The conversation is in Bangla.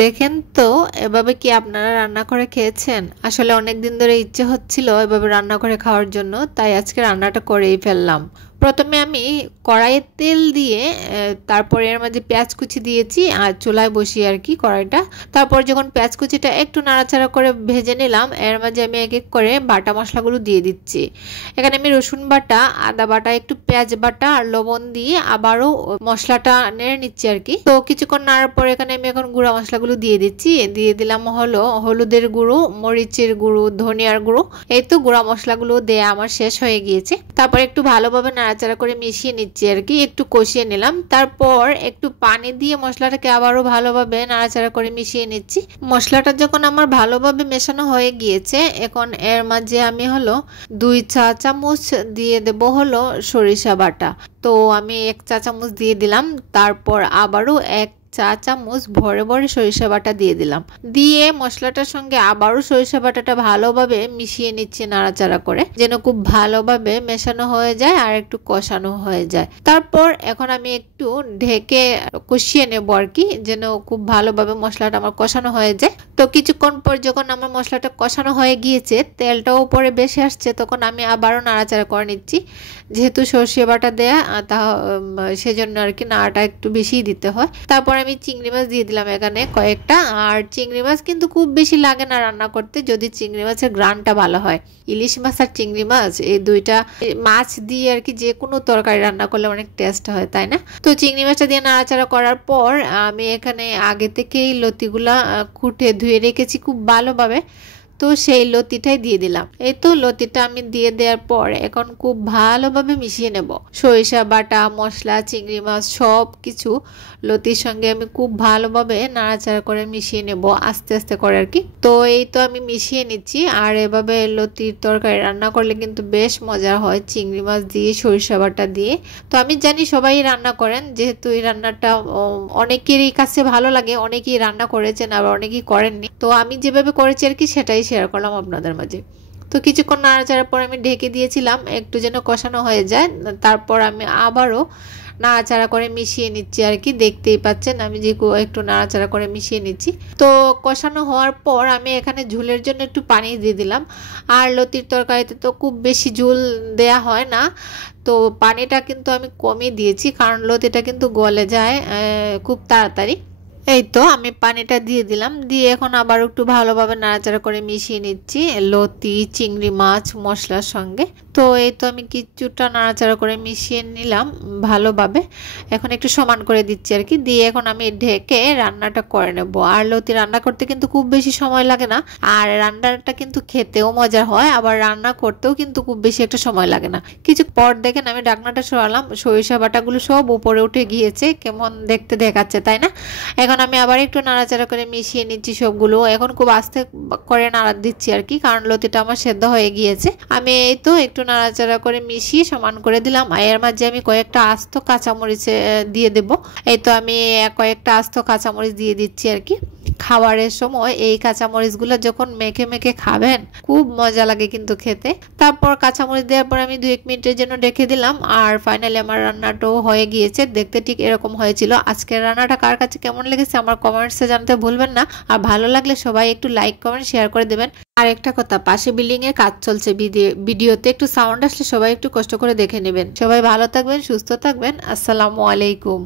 দেখেন তো, এভাবে কি আপনারা রান্না করে খেয়েছেন? আসলে অনেক দিন ধরে ইচ্ছে হচ্ছিল এভাবে রান্না করে খাওয়ার জন্য, তাই আজকে রান্নাটা করেই ফেললাম। প্রথমে আমি কড়াইয়ে তেল দিয়ে তারপরে এর মাঝে পেঁয়াজ কুচি দিয়েছি আর চুলায় বসিয়ে আর কি কড়াইটা। তারপর যখন পেঁয়াজ কুচিটা একটু নাড়াচাড়া করে ভেজে নিলাম, এর মাঝে আমি এক এক করে বাটা মশলাগুলো দিয়ে দিচ্ছি। এখানে আমি রসুন বাটা, আদা বাটা, একটু পেঁয়াজ বাটা আর লবণ দিয়ে আবারও মশলাটা নেড়ে নিচ্ছি আর কি। তো কিছুক্ষণ নাড়ার পর এখানে আমি এখন গুঁড়া মশলাগুলো দিয়ে দিচ্ছি। দিয়ে দিলাম হলো হলুদের গুঁড়ো, মরিচের গুঁড়ো, ধনিয়ার গুঁড়ো। এই তো গুঁড়া মশলাগুলো দেয়া আমার শেষ হয়ে গিয়েছে। তারপর একটু ভালোভাবে নাড়াচাড়া করে মিশিয়ে নিচ্ছি আর কি, একটু কষিয়ে নিলাম। তারপর একটু পানি দিয়ে মশলাটাকে আবারও ভালোভাবে নাড়াচাড়া করে মিশিয়ে নিচ্ছি। মশলাটা যখন আমার ভালোভাবে মেশানো হয়ে গিয়েছে, এখন এর মাঝে আমি হলো 2 চা চামচ দিয়ে দেব হলো সরিষা বাটা। তো আমি 1 চা চামচ দিয়ে দিলাম। তারপর আবারও 1 চা চামচ ভরে ভরে সরিষা বাটা দিয়ে দিলাম। দিয়ে মশলাটার সঙ্গে আবারও সরিষা বাটাটা ভালোভাবে মিশিয়ে নিচ্ছি নাড়াচাড়া করে, যেন খুব ভালোভাবে মেশানো হয়ে যায় আর একটু কষানো হয়ে যায়। তারপর এখন আমি একটু ঢেকে কষিয়ে নেব আর কি, যেন খুব ভালোভাবে মশলাটা আমার কষানো হয়ে যায়। তো কিছুক্ষণ পর যখন আমার মশলাটা কষানো হয়ে গিয়েছে, তেলটাও উপরে বেশি আসছে, তখন আমি আবারও নাড়াচাড়া করে নিচ্ছি। যেহেতু সর্ষে বাটা দেয়া তা সেজন্য আর কি নাড়াটা একটু বেশি দিতে হয়। তারপর আমি চিংড়ি মাছ দিয়ে দিলাম এখানে কয়েকটা। আর চিংড়ি মাছ কিন্তু খুব বেশি লাগে না রান্না করতে, যদি চিংড়ি মাছের গ্রানটা ভালো হয়। ইলিশ মাছ আর চিংড়ি মাছ এই দুইটা মাছ দিয়ে আর কি যে কোনো তরকারি রান্না করলে অনেক টেস্ট হয়, তাই না? তো চিংড়ি মাছটা দিয়ে নাড়াচাড়া করার পর আমি এখানে আগে থেকেই লতিগুলা কুটে ধুয়ে রেখেছি খুব ভালোভাবে। তো সেই লতিটাই দিয়ে দিলাম। এই তো লতিটা আমি দিয়ে দেওয়ার পর এখন খুব ভালোভাবে মিশিয়ে নেব। সরিষা বাটা, মশলা, চিংড়ি মাছ সব কিছু লতির সঙ্গে আমি খুব ভালোভাবে নাড়াচাড়া করে মিশিয়ে নেব, আস্তে আস্তে করে আর কি। তো এই তো আমি মিশিয়ে নিচ্ছি। আর এভাবে লতির তরকারি রান্না করলে কিন্তু বেশ মজা হয়, চিংড়ি মাছ দিয়ে সরিষা বাটা দিয়ে। তো আমি জানি সবাই রান্না করেন, যেহেতু এই রান্নাটা অনেকেরই কাছে ভালো লাগে, অনেকেই রান্না করেছেন আবার অনেকেই করেননি। তো আমি যেভাবে করেছি আর কি সেটাই শেয়ার করলাম আপনাদের মাঝে। তো কিছুক্ষণ নাড়াচাড়ার পর আমি ঢেকে দিয়েছিলাম একটু যেন কষানো হয়ে যায়। তারপর আমি আবারও নাড়াচাড়া করে মিশিয়ে নিচ্ছি আর কি, দেখতেই পাচ্ছেন আমি যে একটু নাড়াচাড়া করে মিশিয়ে নিচ্ছি। তো কষানো হওয়ার পর আমি এখানে ঝোলের জন্য একটু পানি দিয়ে দিলাম। আর লতির তরকারিতে তো খুব বেশি ঝোল দেয়া হয় না, তো পানিটা কিন্তু আমি কমই দিয়েছি, কারণ লতিটা কিন্তু গলে যায় খুব তাড়াতাড়ি। এই তো আমি পানিটা দিয়ে দিলাম। দিয়ে এখন আবার একটু ভালোভাবে নাড়াচাড়া করে মিশিয়ে নিচ্ছি লতি, চিংড়ি মাছ মশলার সঙ্গে। তো এই তো আমি কিছুটা নাড়াচাড়া করে মিশিয়ে নিলাম ভালোভাবে। এখন একটু সমান করে দিচ্ছি আর কি। দিয়ে এখন আমি ঢেকে রান্নাটা করে নেব। আর লতি রান্না করতে কিন্তু খুব বেশি সময় লাগে না, আর রান্নাটা কিন্তু খেতেও মজা হয়, আবার রান্না করতেও কিন্তু খুব বেশি একটা সময় লাগে না। কিছু পর দেখেন আমি ঢাকনাটা সরালাম, সরিষা বাটাগুলো সব উপরে উঠে গিয়েছে, কেমন দেখতে দেখাচ্ছে, তাই না? এখন আমি আবার একটু নাড়াচাড়া করে মিশিয়ে নিচ্ছি সবগুলো। এখন খুব আস্তে করে নাড়া দিচ্ছি আর কি, কারণ লতিটা আমার সেদ্ধ হয়ে গিয়েছে। আমি এই তো একটু নাড়াচাড়া করে মিশিয়ে সমান করে দিলাম। এর মাঝে আমি কয়েকটা আস্ত কাঁচামরিচ দিয়ে দেব। এই তো আমি কয়েকটা আস্ত কাঁচামরিচ দিয়ে দিচ্ছি আর কি। খাবারের সময় এই কাঁচামরিচগুলো যখন মেখে মেখে খাবেন খুব মজা লাগে কিন্তু খেতে। তারপর কাঁচামরিচ দেওয়ার পর আমি 2-1 মিনিটের জন্য রেখে দিলাম। আর ফাইনালি আমার রান্নাটাও হয়ে গিয়েছে, দেখতে ঠিক এরকম হয়েছিল। আজকের রান্নাটা কার কাছে কেমন লেগেছে আমার কমেন্টসে জানাতে ভুলবেন না। আর ভালো লাগলে সবাই একটু লাইক, কমেন্ট, শেয়ার করে দেবেন। আর একটা কথা, পাশে বিল্ডিং এর কাজ চলছে, ভিডিওতে একটু সাউন্ড আসলে সবাই একটু কষ্ট করে দেখে নেবেন। সবাই ভালো থাকবেন, সুস্থ থাকবেন। আসসালামু আলাইকুম।